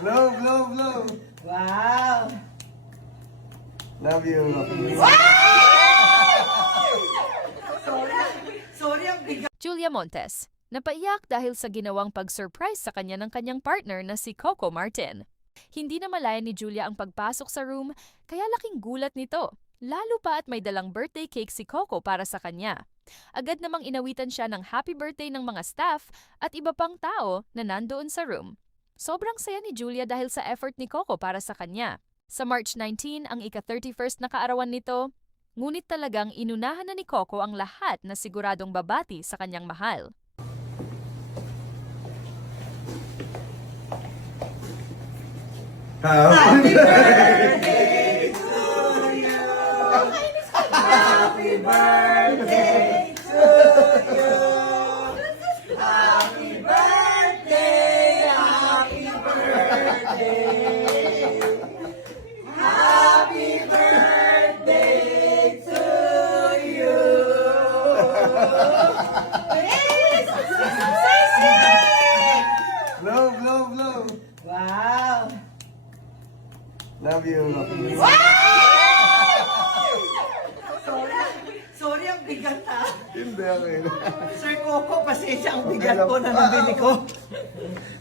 Blow, blow, blow. Wow! Love you. Sorry, ang bigat. Julia Montes, napaiyak dahil sa ginawang pag-surprise sa kanya ng kanyang partner na si Coco Martin. Hindi na malaya ni Julia ang pagpasok sa room, kaya laking gulat nito. Lalo pa at may dalang birthday cake si Coco para sa kanya. Agad namang inawitan siya ng happy birthday ng mga staff at iba pang tao na nandoon sa room. Sobrang saya ni Julia dahil sa effort ni Coco para sa kanya. Sa March 19 ang ika-31st na kaarawan nito, ngunit talagang inunahan na ni Coco ang lahat na siguradong babati sa kanyang mahal. Happy birthday to you! Happy birthday to you! Happy birthday! Happy birthday! Happy birthday to you! Blow, blow, blow. Wow! Love you. Sorry, ang bigat ha. Hindi ako. Sir Coco, pasensya ang bigat ko na nabili ko.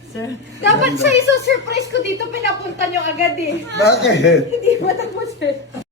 Sir, Dapat sa iso surprise ko dito, pinapunta nyo agad eh. Bakit? Hindi ba tapos eh?